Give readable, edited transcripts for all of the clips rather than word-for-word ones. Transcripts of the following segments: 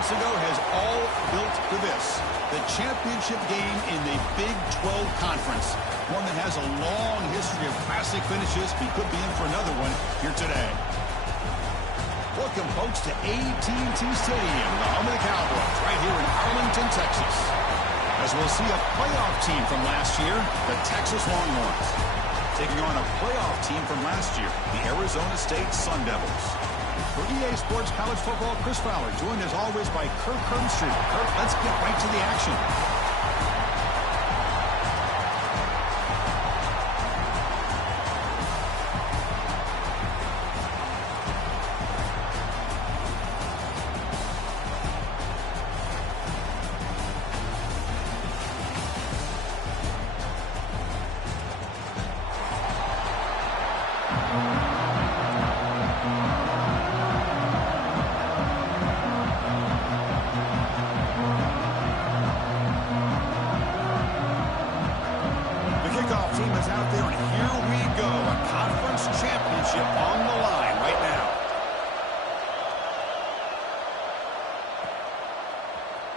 months ago has all built to this. The championship game in the Big 12 Conference. One that has a long history of classic finishes. We could be in for another one here today. Welcome, folks, to AT&T Stadium, the home of the Cowboys, right here in Arlington, Texas. As we'll see a playoff team from last year, the Texas Longhorns, taking on a playoff team from last year, the Arizona State Sun Devils. For EA Sports College Football, Chris Fowler, joined as always by Kirk Herbstreit. Kirk, let's get right to the action.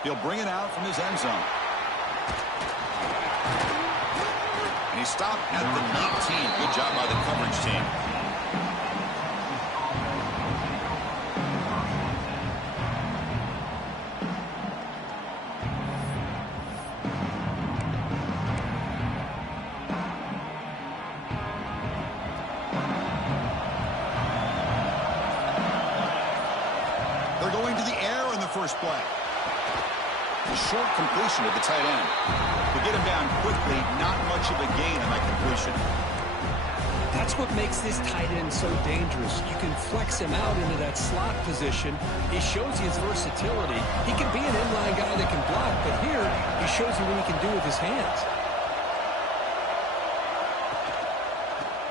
He'll bring it out from his end zone. And he stopped at the 19. Good job by the coverage team. They're going to the air in the first play. A short completion to the tight end. To get him down quickly, not much of a gain on that completion. That's what makes this tight end so dangerous. You can flex him out into that slot position. He shows you his versatility. He can be an inline guy that can block, but here he shows you what he can do with his hands.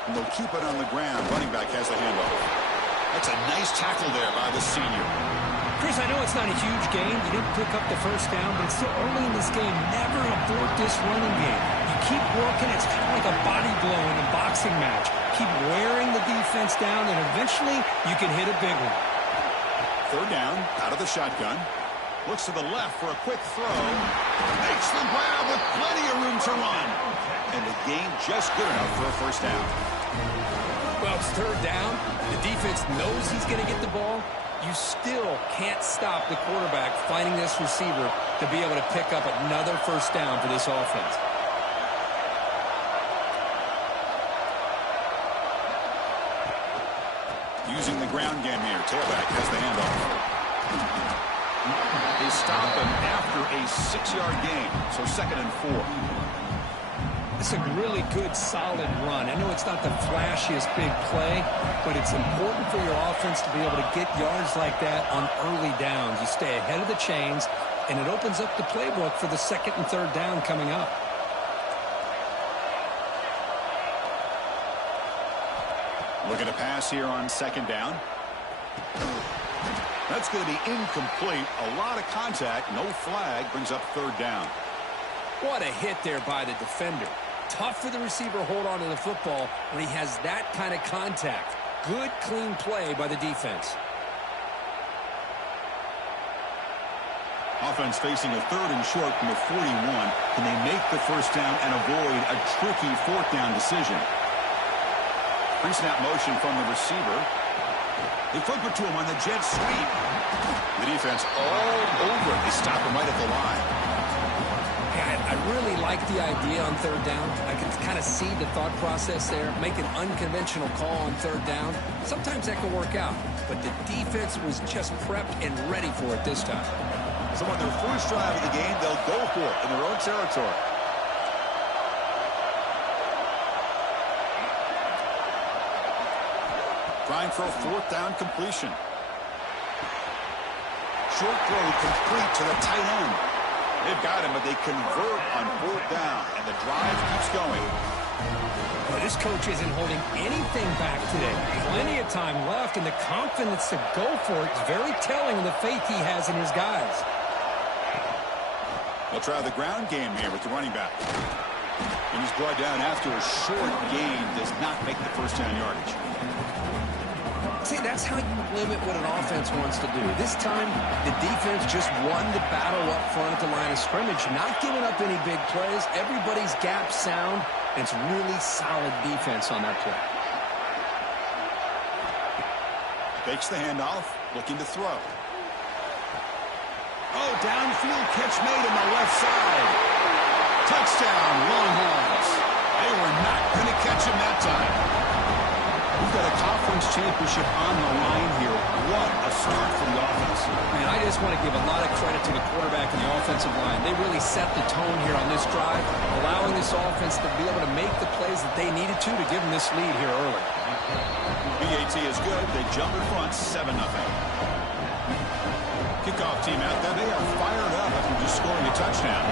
And they'll keep it on the ground. Running back has the handoff. That's a nice tackle there by the senior. Chris, I know it's not a huge game. You didn't pick up the first down, but it's still early in this game. Never abort this running game. You keep working. It's kind of like a body blow in a boxing match. Keep wearing the defense down, and eventually you can hit a big one. Third down, out of the shotgun. Looks to the left for a quick throw. Makes the grab with plenty of room to run. And the gain just good enough for a first down. Well, it's third down. The defense knows he's going to get the ball. You still can't stop the quarterback finding this receiver to be able to pick up another first down for this offense. Using the ground game here. Tailback has the handoff. They stop him after a 6-yard gain. So 2nd and 4. It's a really good, solid run. I know it's not the flashiest big play, but it's important for your offense to be able to get yards like that on early downs. You stay ahead of the chains, and it opens up the playbook for the 2nd and 3rd down coming up. Looking to pass here on 2nd down. That's going to be incomplete. A lot of contact. No flag. Brings up 3rd down. What a hit there by the defender. Tough for the receiver to hold on to the football when he has that kind of contact. Good, clean play by the defense. Offense facing a 3rd and short from the 41. Can they make the first down and avoid a tricky 4th down decision? Pre-snap motion from the receiver. They flip it to him on the jet sweep. The defense all over it. They stop him right at the line. I really like the idea on 3rd down. I can kind of see the thought process there. Make an unconventional call on 3rd down. Sometimes that can work out, but the defense was just prepped and ready for it this time. So on their first drive of the game, they'll go for it in their own territory. Trying for a 4th down completion. Short throw complete to the tight end. They've got him, but they convert on 4th down, and the drive keeps going. Well, this coach isn't holding anything back today. Plenty of time left, and the confidence to go for it is very telling of the faith he has in his guys. They'll try the ground game here with the running back. And he's brought down after a short gain. Does not make the first down yardage. See, that's how you limit what an offense wants to do. This time, the defense just won the battle up front at the line of scrimmage, not giving up any big plays. Everybody's gap sound, and it's really solid defense on that play. Fakes the handoff, looking to throw. Oh, downfield catch made on the left side. Touchdown, Longhorns. They were not going to catch him that time. We've got a conference championship on the line here. What a start for the offense. Man, I just want to give a lot of credit to the quarterback and the offensive line. They really set the tone here on this drive, allowing this offense to be able to make the plays that they needed to give them this lead here early. BAT is good. They jump in front, 7-0. Kickoff team out there. They are fired up after just scoring a touchdown.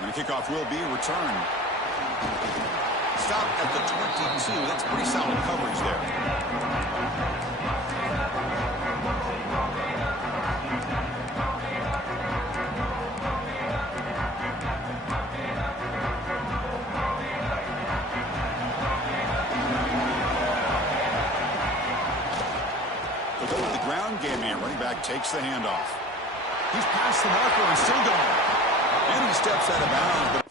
And the kickoff will be returned. Stop at the 22. That's pretty solid coverage there. They'll go with the ground game here. Running back takes the handoff. He's past the marker and still going. And he steps out of bounds.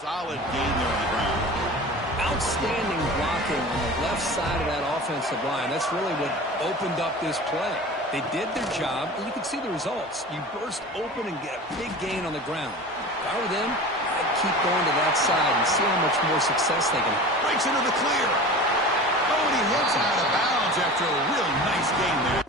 Solid gain there on the ground. Outstanding blocking on the left side of that offensive line. That's really what opened up this play. They did their job, and you can see the results. You burst open and get a big gain on the ground. If I were them, I'd keep going to that side and see how much more success they can have. Breaks into the clear. Oh, and he hits out of bounds after a real nice gain there.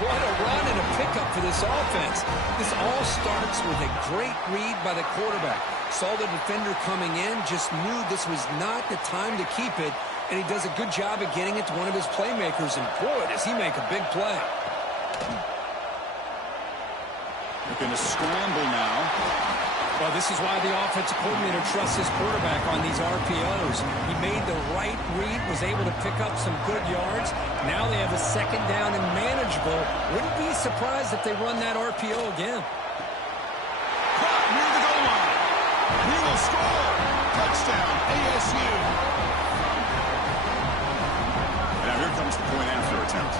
What a run and a pickup for this offense. This all starts with a great read by the quarterback. Saw the defender coming in, just knew this was not the time to keep it, and he does a good job of getting it to one of his playmakers, and boy, does he make a big play. They're going to scramble now. Well, this is why the offensive coordinator trusts his quarterback on these RPOs. He made the right read, was able to pick up some good yards. Now they have a second down and manageable. Wouldn't be surprised if they run that RPO again. Caught near the goal line. He will score. Touchdown, ASU. Now here comes the point after attempt.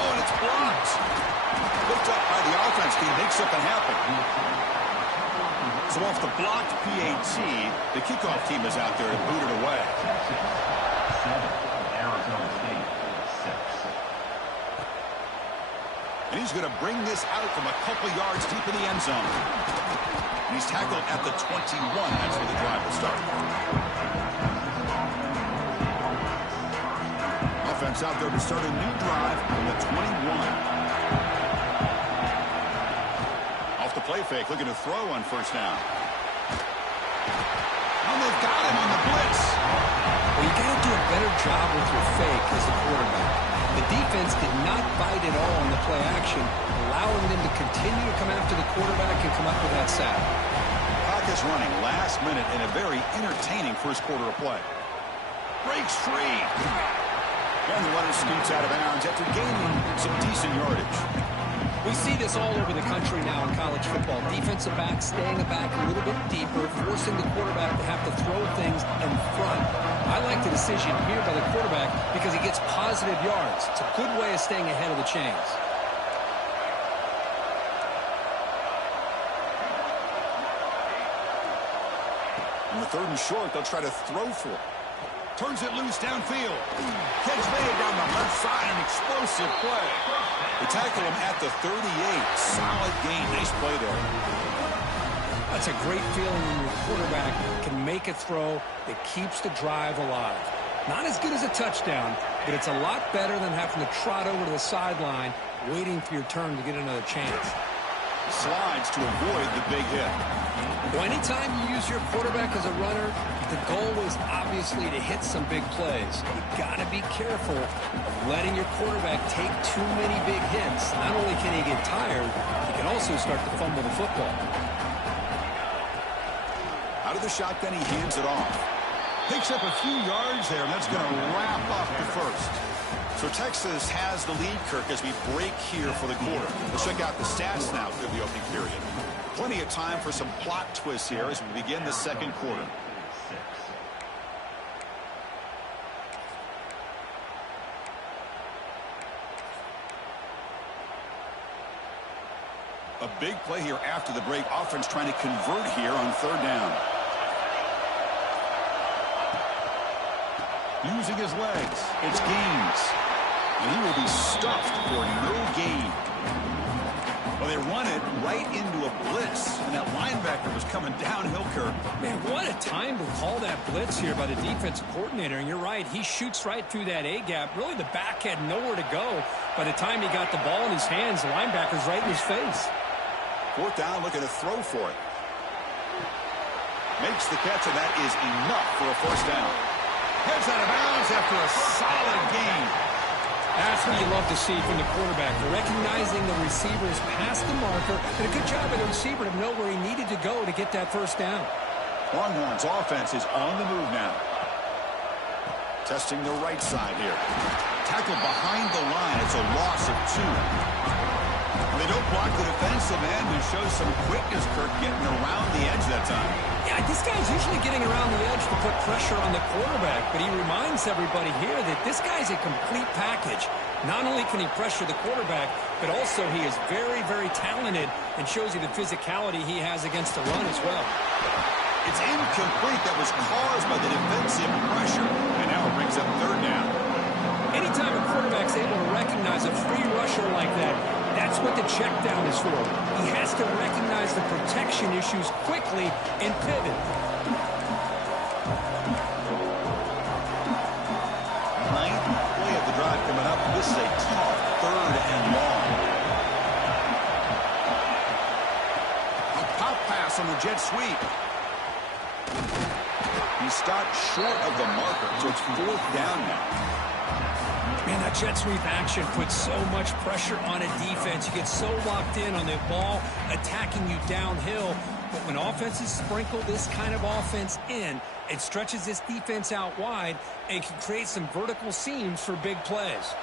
Oh, and it's blocked. Picked up by the offense team, makes something happen. So off the blocked PAT, the kickoff team is out there to boot it away. And he's going to bring this out from a couple yards deep in the end zone. And he's tackled at the 21. That's where the drive will start. Offense out there to start a new drive from the 21. Off the play fake, looking to throw on first down. And they've got him on the blitz. Well, you got to do a better job with your fake as the quarterback. The defense did not bite at all on the play action, allowing them to continue to come after the quarterback and come up with that sack. Clock is running last minute in a very entertaining first quarter of play. Breaks free. And the runner scoots out of bounds after gaining some decent yardage. We see this all over the country now in college football. Defensive backs staying back a little bit deeper, forcing the quarterback to have to throw things in front. I like the decision here by the quarterback because he gets positive yards. It's a good way of staying ahead of the chains. On the third and short, they'll try to throw for it. Turns it loose downfield. Catch made down the left side, an explosive play. They tackle him at the 38. Solid gain. Nice play there. That's a great feeling when your quarterback can make a throw that keeps the drive alive. Not as good as a touchdown, but it's a lot better than having to trot over to the sideline waiting for your turn to get another chance. Slides to avoid the big hit. Well, anytime you use your quarterback as a runner, the goal is obviously to hit some big plays. You got to be careful of letting your quarterback take too many big hits. Not only can he get tired, he can also start to fumble the football. Out of the shotgun, he hands it off. Picks up a few yards there, and that's going to wrap up the first. So Texas has the lead, Kirk, as we break here for the quarter. Let's check out the stats now through the opening period. Plenty of time for some plot twists here as we begin the second quarter. A big play here after the break. Offense trying to convert here on third down. Using his legs. It's Gaines. And he will be stuffed for no gain. Well, they run it right into a blitz. And that linebacker was coming downhill, Kirk. Man, what a time to call that blitz here by the defensive coordinator. And you're right, he shoots right through that A-gap. Really, the back had nowhere to go. By the time he got the ball in his hands, the linebacker's right in his face. Fourth down, looking to throw for it. Makes the catch, and that is enough for a first down. Heads out of bounds after a solid gain. That's what you love to see from the quarterback. Recognizing the receiver's past the marker, and a good job by the receiver to know where he needed to go to get that first down. Longhorns offense is on the move now. Testing the right side here. Tackled behind the line. It's a loss of 2. They don't block the defensive end and show some quickness, Kirk, getting around the edge that time. Yeah, this guy's usually getting around the edge to put pressure on the quarterback, but he reminds everybody here that this guy's a complete package. Not only can he pressure the quarterback, but also he is very, very talented and shows you the physicality he has against the run as well. It's incomplete. That was caused by the defensive pressure, and now it brings up third down. Anytime a quarterback's able to recognize a free rusher like that, that's what the check down is for. He has to recognize the protection issues quickly and pivot. Ninth play of the drive coming up. This is a tough third and long. A pop pass on the jet sweep. He stopped short of the marker, so it's fourth down now. Man, that jet sweep action puts so much pressure on a defense. You get so locked in on the ball attacking you downhill. But when offenses sprinkle this kind of offense in, it stretches this defense out wide and can create some vertical seams for big plays.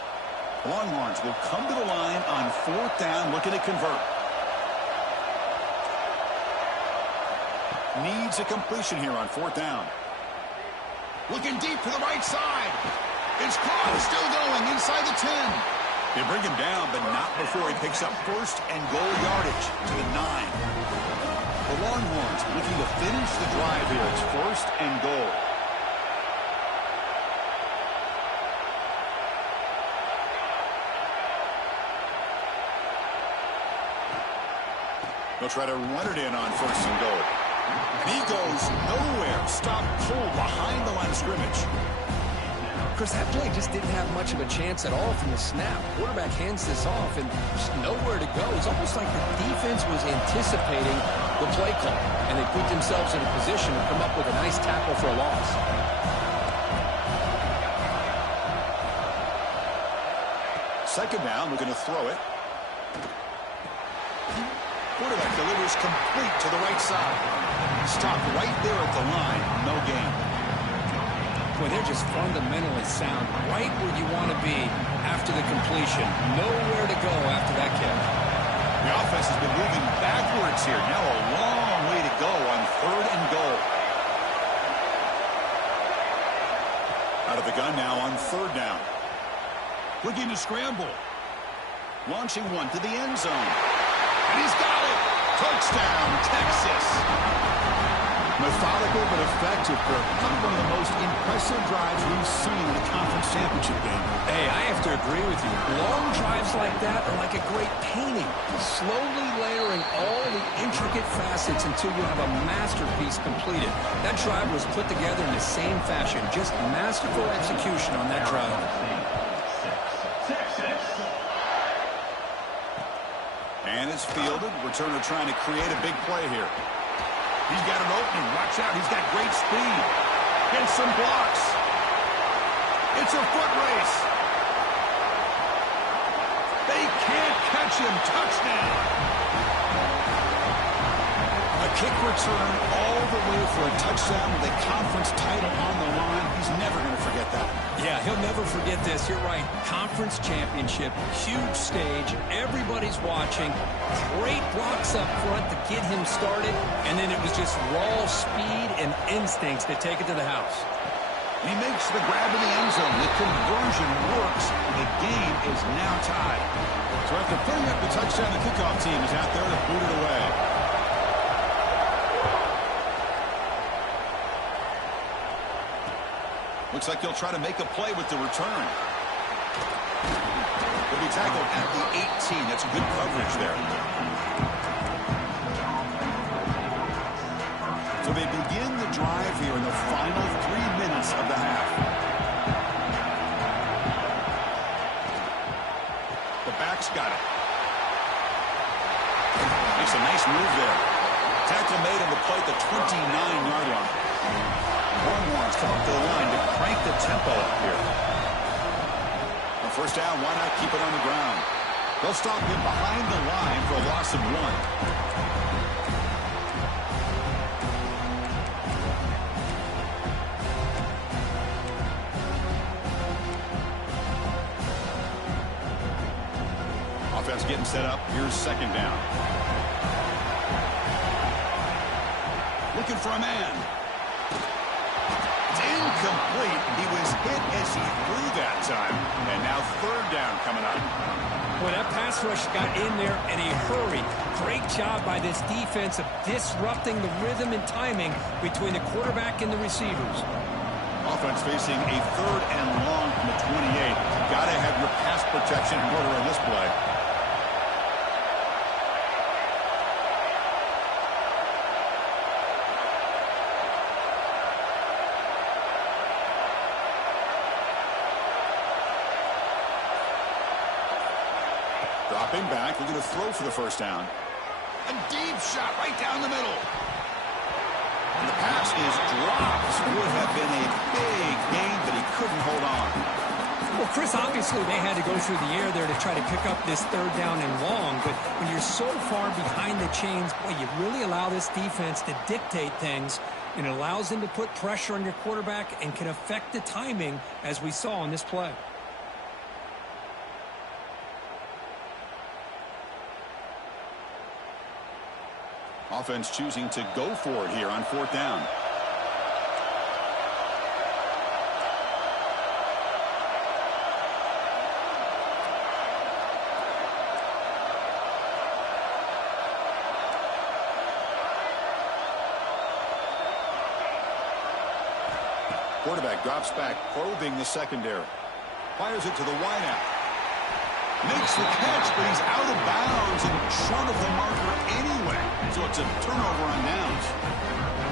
Longhorns will come to the line on fourth down, looking to convert. Needs a completion here on fourth down. Looking deep to the right side. It's caught. Still going inside the 10. They bring him down, but not before he picks up first and goal yardage to the 9. The Longhorns looking to finish the drive here. It's first and goal. They'll try to run it in on first and goal. And he goes nowhere. Stop cold behind the line of scrimmage. Of course, that play just didn't have much of a chance at all from the snap. Quarterback hands this off and just nowhere to go. It's almost like the defense was anticipating the play call, and they put themselves in a position to come up with a nice tackle for a loss. Second down, we're going to throw it. Quarterback delivers complete to the right side. Stopped right there at the line. No gain. Boy, they're just fundamentally sound, right where you want to be after the completion. Nowhere to go after that catch. The offense has been moving backwards here. Now a long way to go on third and goal. Out of the gun now on third down. Looking to scramble. Launching one to the end zone. And he's got it. Touchdown, Texas. Methodical but effective, Kirk. Probably one of the most impressive drives we've seen in a conference championship game. Hey, I have to agree with you. Long drives like that are like a great painting, slowly layering all the intricate facets until you have a masterpiece completed. That drive was put together in the same fashion, just masterful execution on that drive. And it's fielded. Returner trying to create a big play here. He's got an opening. Watch out. He's got great speed. Gets some blocks. It's a foot race. They can't catch him. Touchdown. A kick return all the way for a touchdown with a conference title on the line. He's never going to forget that. Yeah, he'll never forget this. You're right. Conference championship, huge stage. Everybody's watching. Great blocks up front to get him started. And then it was just raw speed and instincts to take it to the house. He makes the grab in the end zone. The conversion works. The game is now tied. So after putting up the touchdown, the kickoff team is out there to boot it away. Looks like he'll try to make a play with the return. He'll be tackled at the 18. That's good coverage there. So they begin the drive here in the final 3 minutes of the half. The back's got it. Makes a nice move there. Tackle made on the play at the 29-yard line. Longhorns come up to the line to crank the tempo up here. On first down, why not keep it on the ground? They'll stop him behind the line for a loss of 1. Offense getting set up. Here's second down. Looking for a man. It's incomplete. He was hit as he threw that time. And now third down coming up. Well, that pass rush got in there in a hurry. Great job by this defense of disrupting the rhythm and timing between the quarterback and the receivers. Offense facing a third and long from the 28. Got to have your pass protection in order on this play. Dropping back, looking to throw for the first down. A deep shot right down the middle. And the pass is dropped. This would have been a big gain, but he couldn't hold on. Well, Chris, obviously they had to go through the air there to try to pick up this third down and long, but when you're so far behind the chains, boy, you really allow this defense to dictate things, and it allows them to put pressure on your quarterback and can affect the timing, as we saw on this play. Offense choosing to go for it here on fourth down. Quarterback drops back, probing the secondary. Fires it to the wideout. Makes the catch, but he's out of bounds in front of the marker anyway. So it's a turnover on downs.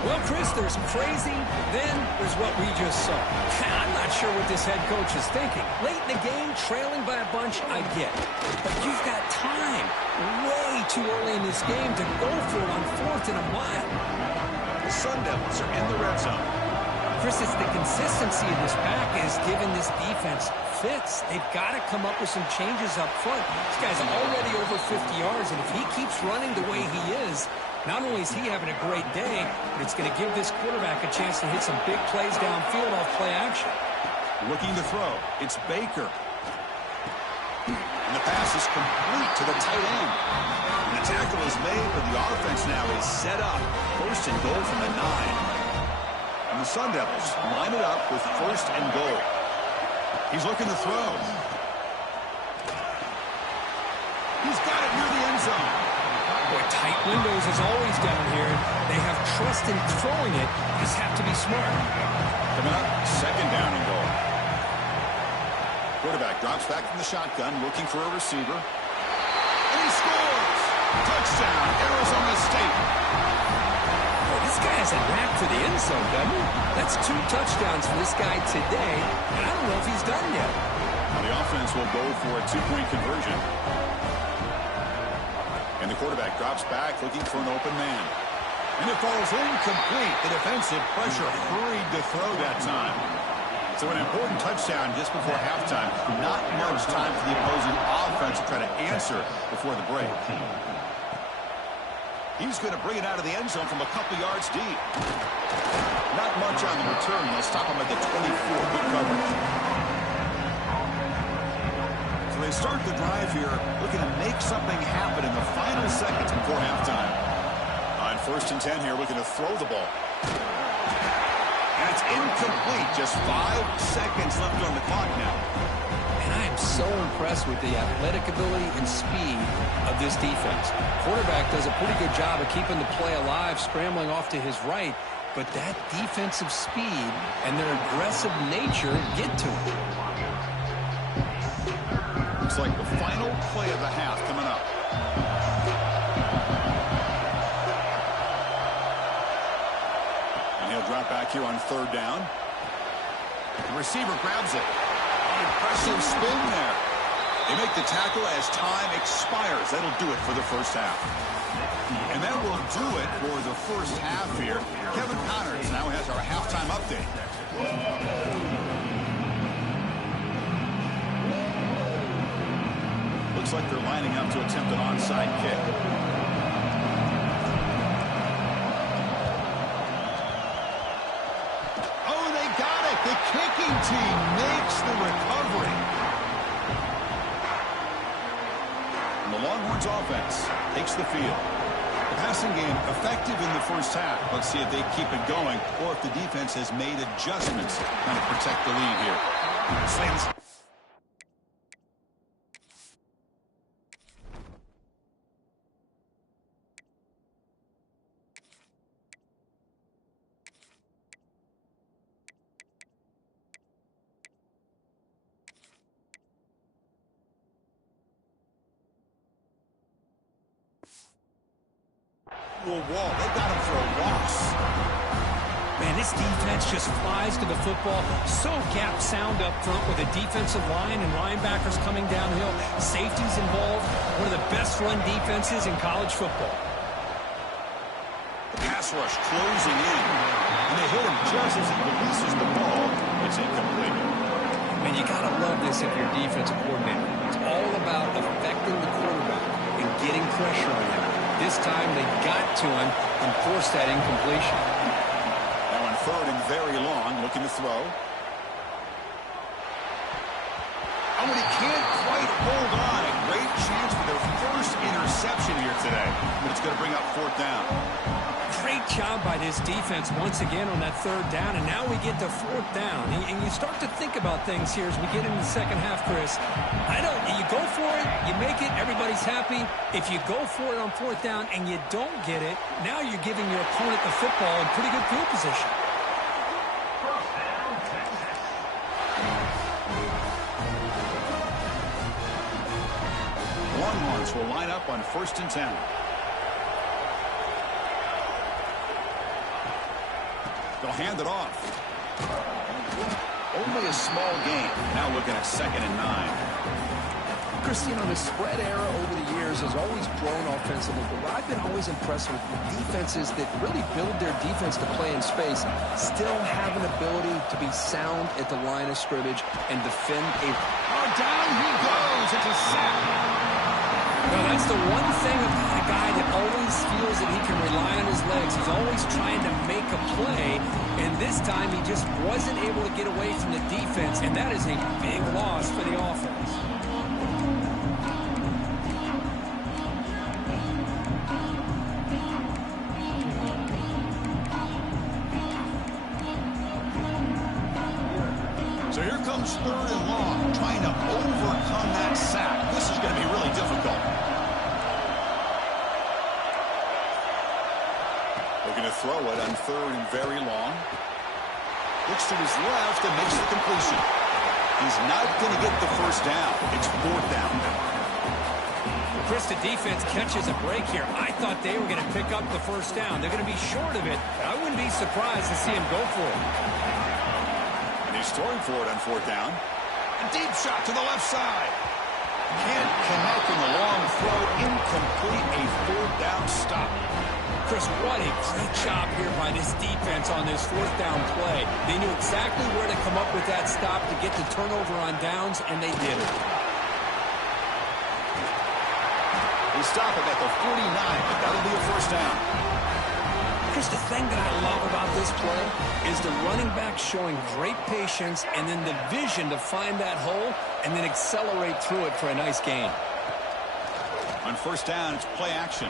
Well, Chris, there's crazy, then there's what we just saw. I'm not sure what this head coach is thinking. Late in the game, trailing by a bunch, I get it. But you've got time, way too early in this game, to go for it on 4th and a mile. The Sun Devils are in the red zone. Chris, it's the consistency of this back is giving this defense fits. They've got to come up with some changes up front. This guy's already over 50 yards, and if he keeps running the way he is, not only is he having a great day, but it's going to give this quarterback a chance to hit some big plays downfield off play action. Looking to throw. It's Baker. And the pass is complete to the tight end. And the tackle is made, but the offense now is set up. First and goal from the 9. And the Sun Devils line it up with first and goal. He's looking to throw. He's got it near the end zone. Boy, tight windows as always down here. They have trust in throwing it. Just have to be smart. Coming up, second down and goal. Quarterback drops back from the shotgun, looking for a receiver. And he scores! Touchdown, Arizona State. Oh, this guy has a knack for the end zone, doesn't he? That's 2 touchdowns for this guy today, and I don't know if he's done yet. Now the offense will go for a 2-point conversion. And the quarterback drops back, looking for an open man. And it falls incomplete. The defensive pressure hurried to throw that time. So an important touchdown just before halftime. Not much time for the opposing offense to try to answer before the break. He's going to bring it out of the end zone from a couple yards deep. Not much on the return. They'll stop him at the 24. Good coverage. So they start the drive here, looking to make something happen in the final seconds before halftime. On 1st and 10 here, looking to throw the ball. And it's incomplete. Just 5 seconds left on the clock now. And I am so impressed with the athletic ability and speed of this defense. Quarterback does a pretty good job of keeping the play alive, scrambling off to his right. But that defensive speed and their aggressive nature get to him. Looks like the final play of the half coming up. And he'll drop back here on 3rd down. The receiver grabs it. Impressive spin there. They make the tackle as time expires. That'll do it for the first half. And that will do it for the first half here. Kevin Connors now has our halftime update. Looks like they're lining up to attempt an onside kick. Oh, they got it. The kicking team makes the recovery. And the Longhorns offense takes the field. The passing game effective in the first half. Let's see if they keep it going or if the defense has made adjustments to kind of protect the lead here. Slings. Wall. They got him for a loss. Man, this defense just flies to the football. So gap sound up front with a defensive line and linebackers coming downhill. Safeties involved. One of the best run defenses in college football. The pass rush closing in. And they hit him just as he releases the ball. It's incomplete. Man, you got to love this if you're a defensive coordinator. It's all about affecting the quarterback and getting pressure on him. This time they got to him and forced that incompletion. Now on 3rd and very long, looking to throw. Oh, and he can't quite hold on. A great chance for their first interception here today. But it's going to bring up 4th down. Great job by this defense once again on that 3rd down, and now we get to 4th down. And you start to think about things here as we get into the second half, Chris. You go for it, you make it, everybody's happy. If you go for it on 4th down and you don't get it, now you're giving your opponent the football in pretty good field position. Longhorns will line up on 1st and 10. They'll hand it off. Only a small gain. Now looking at 2nd and 9. Chris, the spread era over the years has always grown offensively, but what I've been always impressed with defenses that really build their defense to play in space still have an ability to be sound at the line of scrimmage and defend a... Oh, down he goes. It's a sack. Well, that's the one thing about a guy that always feels that he can rely on his legs. He's always trying to make a play, and this time he just wasn't able to get away from the defense, and that is a big loss for the offense. So here comes 3rd and long, trying to overcome that sack. This is going to be really difficult. Looking to throw it on third and very long. Looks to his left and makes the completion. He's not going to get the first down. It's fourth down. Chris, the defense catches a break here. I thought they were going to pick up the first down. They're going to be short of it, but I wouldn't be surprised to see him go for it. And he's throwing for it on fourth down. A deep shot to the left side. Can't connect in the long throw. Incomplete. A fourth down stop. Chris, what a great job here by this defense on this fourth down play. They knew exactly where to come up with that stop to get the turnover on downs, and they did it. They stop it at the 49, but that'll be a first down. Chris, the thing that I love about this play is the running back showing great patience and then the vision to find that hole and then accelerate through it for a nice gain. On first down, it's play action.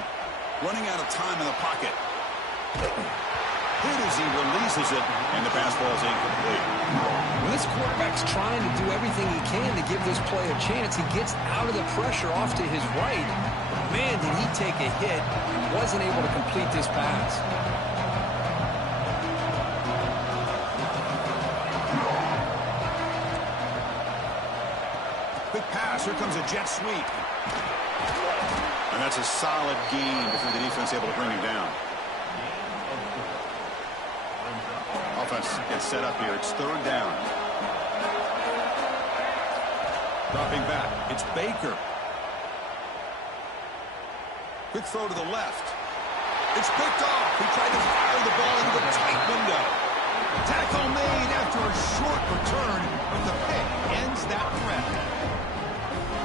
Running out of time in the pocket. Hit as he releases it, and the pass ball is incomplete. When this quarterback's trying to do everything he can to give this play a chance, he gets out of the pressure off to his right. Man, did he take a hit and wasn't able to complete this pass. Quick pass. Here comes a jet sweep. And that's a solid gain before the defense able to bring him down. Offense gets set up here. It's third down. Dropping back. It's Baker. Quick throw to the left. It's picked off. He tried to fire the ball into the tight window. Tackle made after a short return, but the pick ends that threat.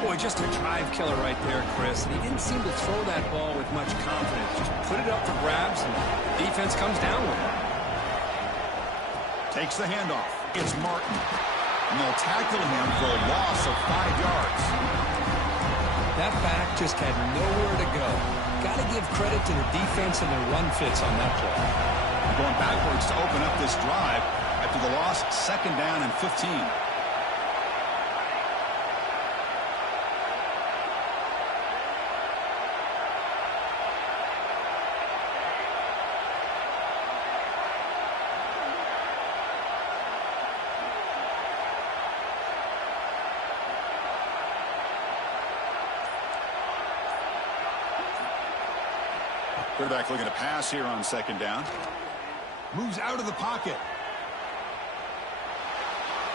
Boy, just a drive killer right there, Chris. And he didn't seem to throw that ball with much confidence. Just put it up for grabs, and the defense comes down with it. Takes the handoff. It's Martin. And they'll tackle him for a loss of 5 yards. That back just had nowhere to go. Got to give credit to the defense and their run fits on that play. Going backwards to open up this drive after the loss, second down and 15. Quarterback looking to pass here on second down. Moves out of the pocket.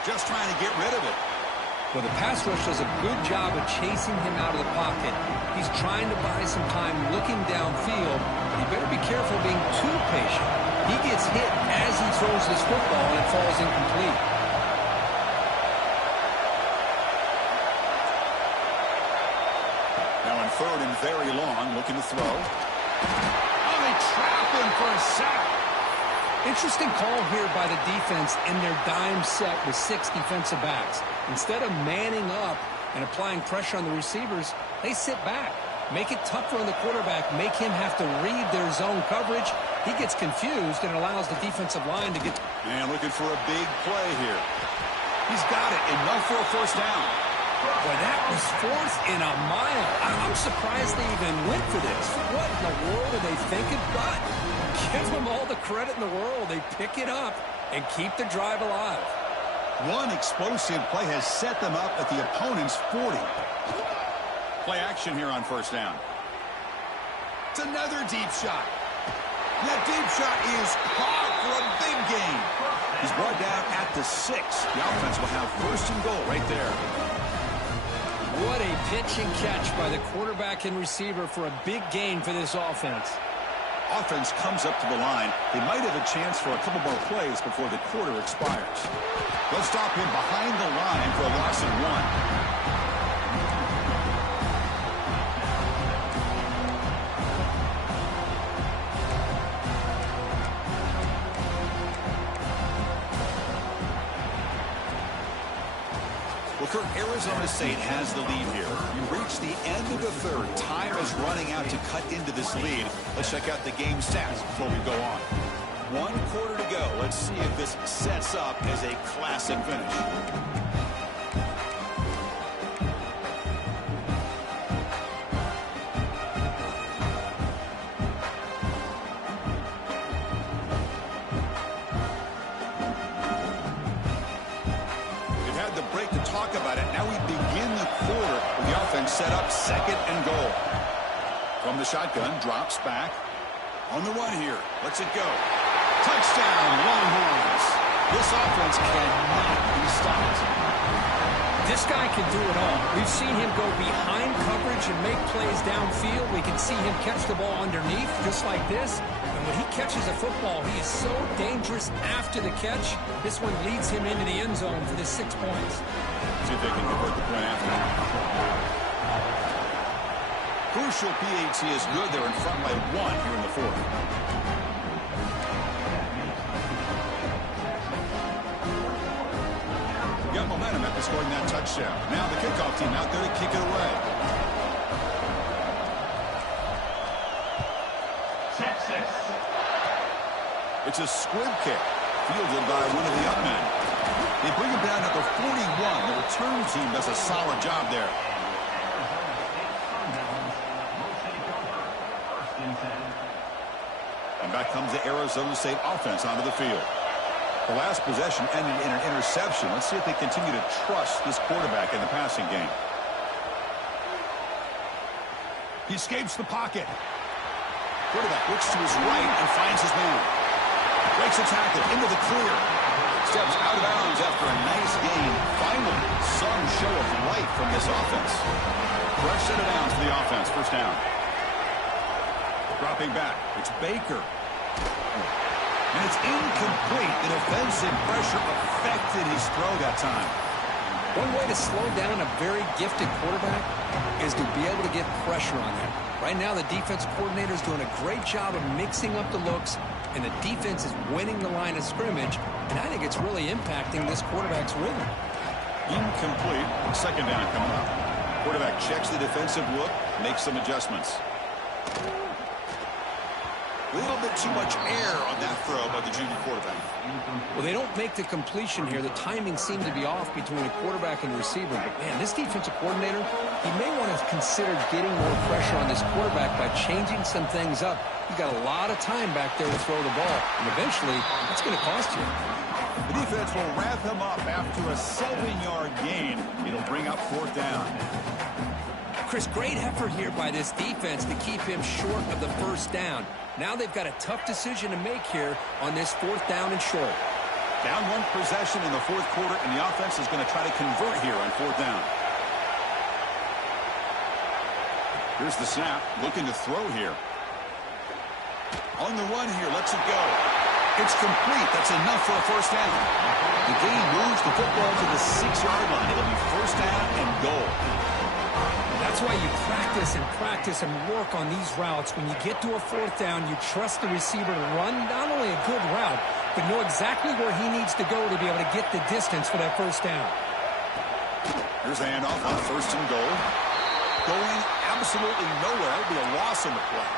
Just trying to get rid of it. Well, the pass rush does a good job of chasing him out of the pocket. He's trying to buy some time looking downfield, but he better be careful being too patient. He gets hit as he throws this football, and it falls incomplete. Now on third and very long, looking to throw. Oh, they trap him for a sack. Interesting call here by the defense in their dime set with 6 defensive backs. Instead of manning up and applying pressure on the receivers, they sit back. Make it tougher on the quarterback. Make him have to read their zone coverage. He gets confused and allows the defensive line to get... And looking for a big play here. He's got it. Enough for a first down. Boy, that was 4th and a mile. I'm surprised they even went for this. What in the world are they thinking? But give them all the credit in the world. They pick it up and keep the drive alive. One explosive play has set them up at the opponent's 40. Play action here on first down. It's another deep shot. That deep shot is caught for a big gain. He's brought down at the 6. The offense will have first and goal right there. What a pitch and catch by the quarterback and receiver for a big gain for this offense. Offense comes up to the line. They might have a chance for a couple more plays before the quarter expires. They'll stop him behind the line for a loss of 1. Arizona State has the lead here. We reach the end of the third. Time is running out to cut into this lead. Let's check out the game stats before we go on. 1 quarter to go. Let's see if this sets up as a classic finish. The offense set up 2nd and goal. From the shotgun, drops back. On the run here. Lets it go. Touchdown, Longhorns. This offense cannot be stopped. This guy can do it all. We've seen him go behind coverage and make plays downfield. We can see him catch the ball underneath, just like this. And when he catches a football, he is so dangerous after the catch. This one leads him into the end zone for the 6 points. See if they can convert the point after. Crucial PAT is good. They're in front by 1 here in the 4th. Got momentum after scoring that touchdown. Now the kickoff team out there to kick it away. It's a squib kick, fielded by one of the up men. They bring him down number 41. The return team does a solid job there. And back comes the Arizona State offense onto the field. The last possession ended in an interception. Let's see if they continue to trust this quarterback in the passing game. He escapes the pocket. Quarterback looks to his right and finds his man. Breaks a tackle into the clear. Steps out of bounds after a nice gain. Finally, some show of life from this offense. Fresh set of downs for the offense. First down. Dropping back. It's Baker. And it's incomplete. The defensive pressure affected his throw that time. One way to slow down a very gifted quarterback is to be able to get pressure on him. Right now, the defense coordinator is doing a great job of mixing up the looks, and the defense is winning the line of scrimmage, and I think it's really impacting this quarterback's rhythm. Incomplete. Second down coming up. Quarterback checks the defensive look, makes some adjustments. A little bit too much air on that throw by the junior quarterback. Well, they don't make the completion here. The timing seemed to be off between the quarterback and the receiver. But, man, this defensive coordinator, he may want to consider getting more pressure on this quarterback by changing some things up. You've got a lot of time back there to throw the ball. And eventually, it's going to cost you. The defense will wrap him up after a 7-yard gain. It'll bring up 4th down. Chris, great effort here by this defense to keep him short of the first down. Now they've got a tough decision to make here on this 4th down and short. Down 1 possession in the 4th quarter, and the offense is going to try to convert here on 4th down. Here's the snap, looking to throw here. On the run here, lets it go. It's complete. That's enough for a first down. The gain moves the football to the 6-yard line. It'll be first down and goal. That's why you practice and work on these routes. When you get to a 4th down, you trust the receiver to run not only a good route, but know exactly where he needs to go to be able to get the distance for that first down. Here's the handoff on 1st and goal. Going absolutely nowhere. It'll be a loss on the play.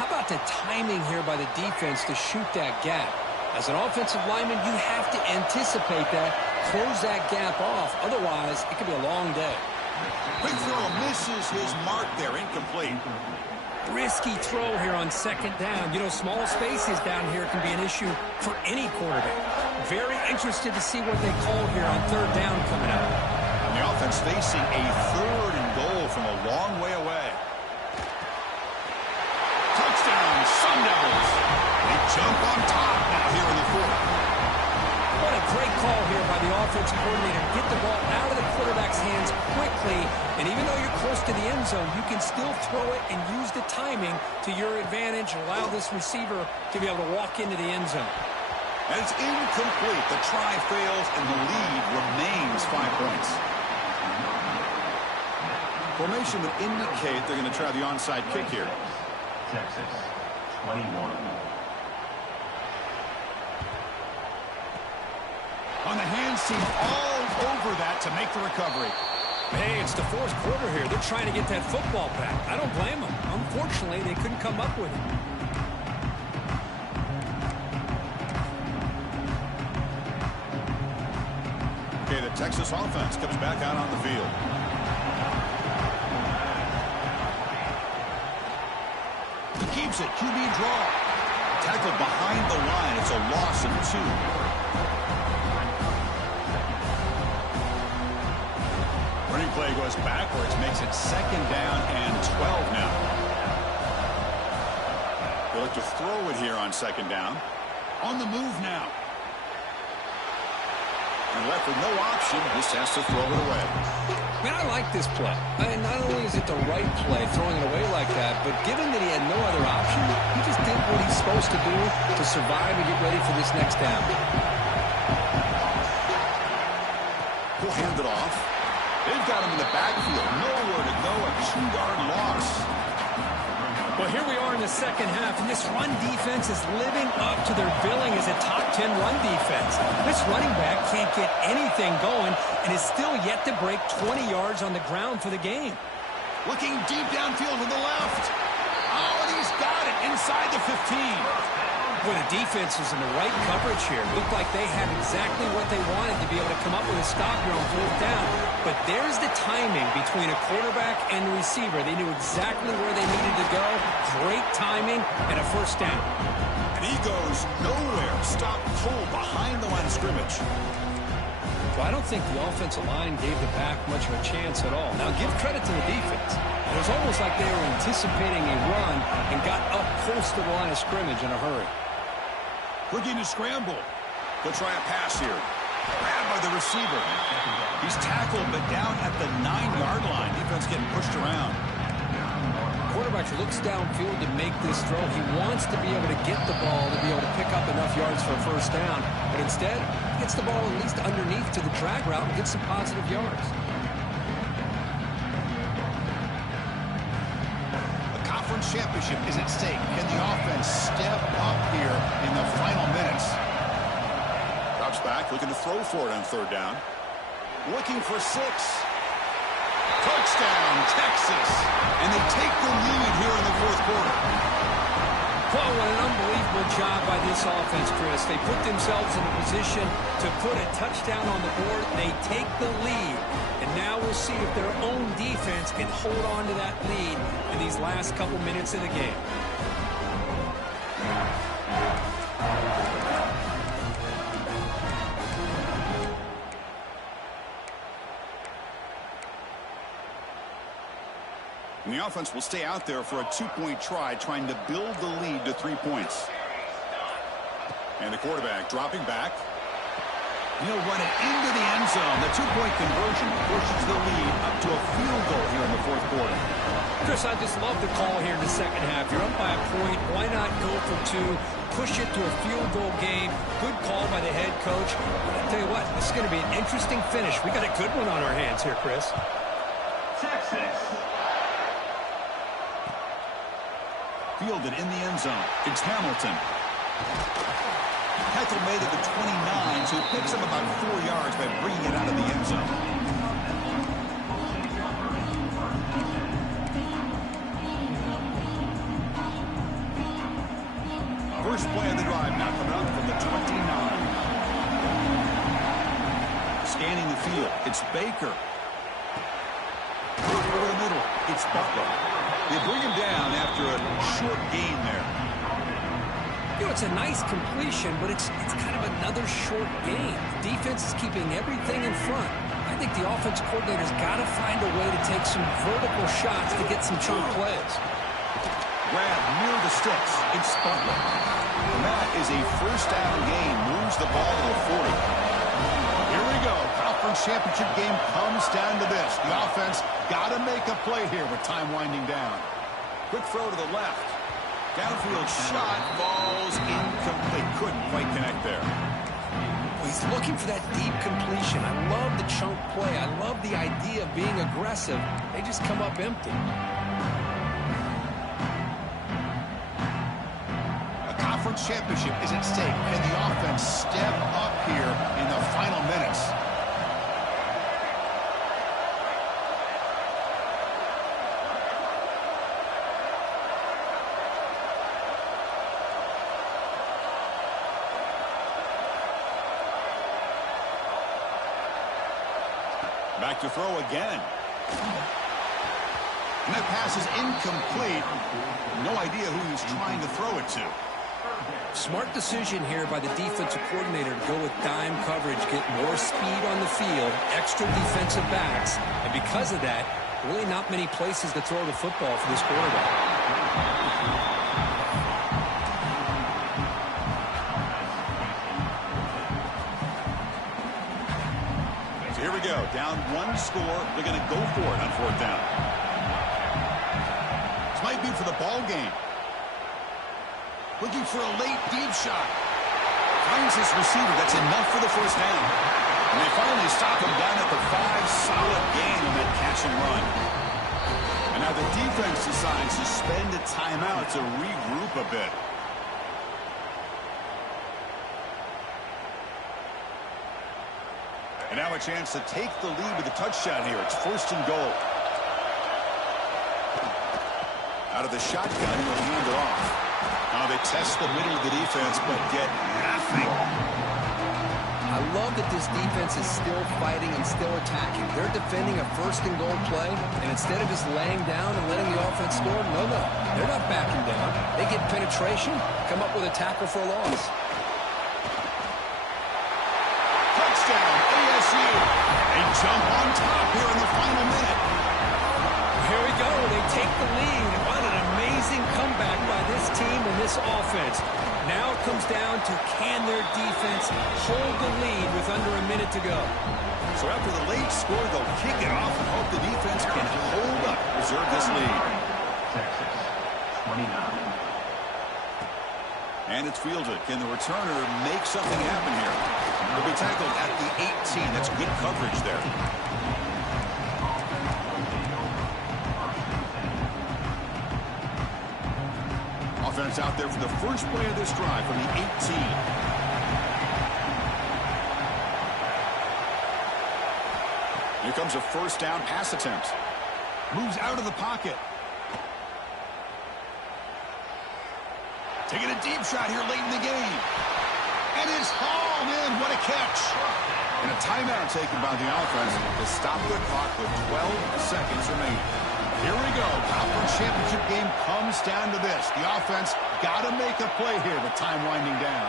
How about the timing here by the defense to shoot that gap? As an offensive lineman, you have to anticipate that, close that gap off. Otherwise, it could be a long day. Big throw misses his mark there, incomplete. Risky throw here on 2nd down. You know, small spaces down here can be an issue for any quarterback. Very interested to see what they call here on 3rd down coming up. And the offense facing a 3rd and goal from a long way away. Touchdown, Sun Devils. They jump on top now here in the 4th. What a great call here by the offense coordinator. Get the ball out of the quarterback's hands quickly, and even though you're close to the end zone, you can still throw it and use the timing to your advantage and allow this receiver to be able to walk into the end zone. And it's incomplete. The try fails, and the lead remains 5 points. Formation would indicate they're going to try the onside kick here. Texas, 21. On the hands team all over that to make the recovery. Hey, it's the 4th quarter here. They're trying to get that football back. I don't blame them. Unfortunately, they couldn't come up with it. Okay, the Texas offense comes back out on the field. He keeps it. QB draw. Tackled behind the line. It's a loss of 2. replay goes backwards, makes it 2nd down and 12 now. They look to throw it here on 2nd down. On the move now. And left with no option, just has to throw it away. Man, I like this play. And not only is it the right play, throwing it away like that, but given that he had no other option, he just did what he's supposed to do to survive and get ready for this next down. He'll hand it off. They've got him in the backfield. Nowhere to go. A 2-yard loss. Well, here we are in the second half, and this run defense is living up to their billing as a top 10 run defense. This running back can't get anything going and is still yet to break 20 yards on the ground for the game. Looking deep downfield to the left. Oh, and he's got it inside the 15. Well, the defense was in the right coverage here. Looked like they had exactly what they wanted to be able to come up with a stop here on 4th down. But there's the timing between a quarterback and the receiver. They knew exactly where they needed to go. Great timing and a 1st down. And he goes nowhere. Stop cold behind the line of scrimmage. Well, I don't think the offensive line gave the back much of a chance at all. Now, give credit to the defense. It was almost like they were anticipating a run and got up close to the line of scrimmage in a hurry. Looking to scramble. They'll try a pass here. Grabbed by the receiver. He's tackled, but down at the 9-yard line. Defense getting pushed around. Quarterback looks downfield to make this throw. He wants to be able to get the ball to be able to pick up enough yards for a 1st down. But instead, he gets the ball at least underneath to the drag route and gets some positive yards. Championship is at stake. Can the offense step up here in the final minutes? Drops back, looking to throw for it on 3rd down. Looking for 6. Touchdown, Texas. And they take the lead here in the 4th quarter. Well, what an unbelievable job by this offense, Chris. They put themselves in a position to put a touchdown on the board. They take the lead. And now we'll see if their own defense can hold on to that lead in these last couple minutes of the game. And the offense will stay out there for a 2-point try, trying to build the lead to 3 points. And the quarterback dropping back. He'll run it into the end zone. The 2-point conversion pushes the lead up to a field goal here in the 4th quarter. Chris, I just love the call here in the second half. You're up by a point. Why not go for 2? Push it to a field goal game. Good call by the head coach. I'll tell you what, this is going to be an interesting finish. We got a good one on our hands here, Chris. Texas. Fielded in the end zone. It's Hamilton. Hethel made it to 29, so he picks up about 4 yards by bringing it out of the end zone. First play of the drive now coming up from the 29. Scanning the field, it's Baker. Over the middle, it's Butler. They bring him down after a short gain there. You know, it's a nice completion, but it's kind of another short game. The defense is keeping everything in front. I think the offense coordinator's got to find a way to take some vertical shots to get some chunk plays. Grab near the sticks. It's Butler. And that is a 1st down gain. Moves the ball to the 40. Here we go. Conference championship game comes down to this. The offense got to make a play here with time winding down. Quick throw to the left. Downfield shot falls incomplete. Couldn't quite connect there. Well, he's looking for that deep completion. I love the chunk play. I love the idea of being aggressive. They just come up empty. A conference championship is at stake. Can the offense step up here in the final minutes? Back to throw again. And that pass is incomplete. No idea who he's trying to throw it to. Smart decision here by the defensive coordinator to go with dime coverage, get more speed on the field, extra defensive backs, and because of that, really not many places to throw the football for this quarterback. So here we go, down one score. They're going to go for it on fourth down. This might be for the ball game. Looking for a late deep shot. Finds his receiver. That's enough for the first down. And they finally stop him down at the 5. Solid gain on that catch and run. And now the defense decides to spend a timeout to regroup a bit. And now a chance to take the lead with a touchdown here. It's first and goal. Out of the shotgun, he'll hand it off. Now they test the middle of the defense, but get nothing. I love that this defense is still fighting and still attacking. They're defending a first and goal play, and instead of just laying down and letting the offense score, no, they're not backing down. They get penetration, come up with a tackle for a loss. Touchdown, ASU. They jump on top here in the final minute. Here we go. They take the lead. What an amazing comeback by this team and this offense. Now it comes down to can their defense hold the lead with under a minute to go. So after the late score, they'll kick it off and hope the defense can hold up, preserve this lead. Texas, 29. And it's fielded. Can the returner make something happen here? He'll be tackled at the 18. That's good coverage there. Offense out there for the first play of this drive from the 18. Here comes a first down pass attempt. Moves out of the pocket. Taking a deep shot here late in the game. And it's hauled in. What a catch. And a timeout taken by the offense to stop the clock with 12 seconds remaining. Here we go. Conference championship game comes down to this. The offense got to make a play here with time winding down.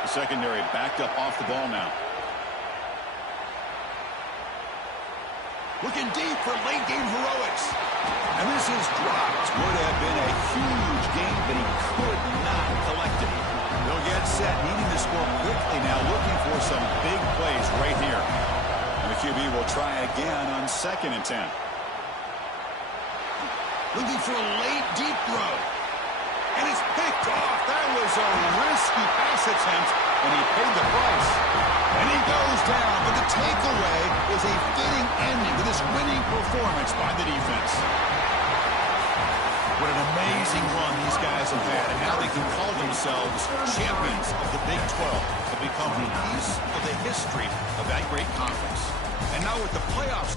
The secondary backed up off the ball now. Looking deep for late game heroics. And this is dropped. Would have been a huge game, but he could not collect it. They'll get set, needing to score quickly now, looking for some big plays right here. And the QB will try again on 2nd and 10. Looking for a late deep throw. And it's picked off. That was a risky pass attempt, and he paid the price. And he goes down, but the takeaway is a fitting ending to this winning performance by the defense. What an amazing run these guys have had, and now they can call themselves champions of the Big 12 to become a piece of the history of that great conference. And now with the playoffs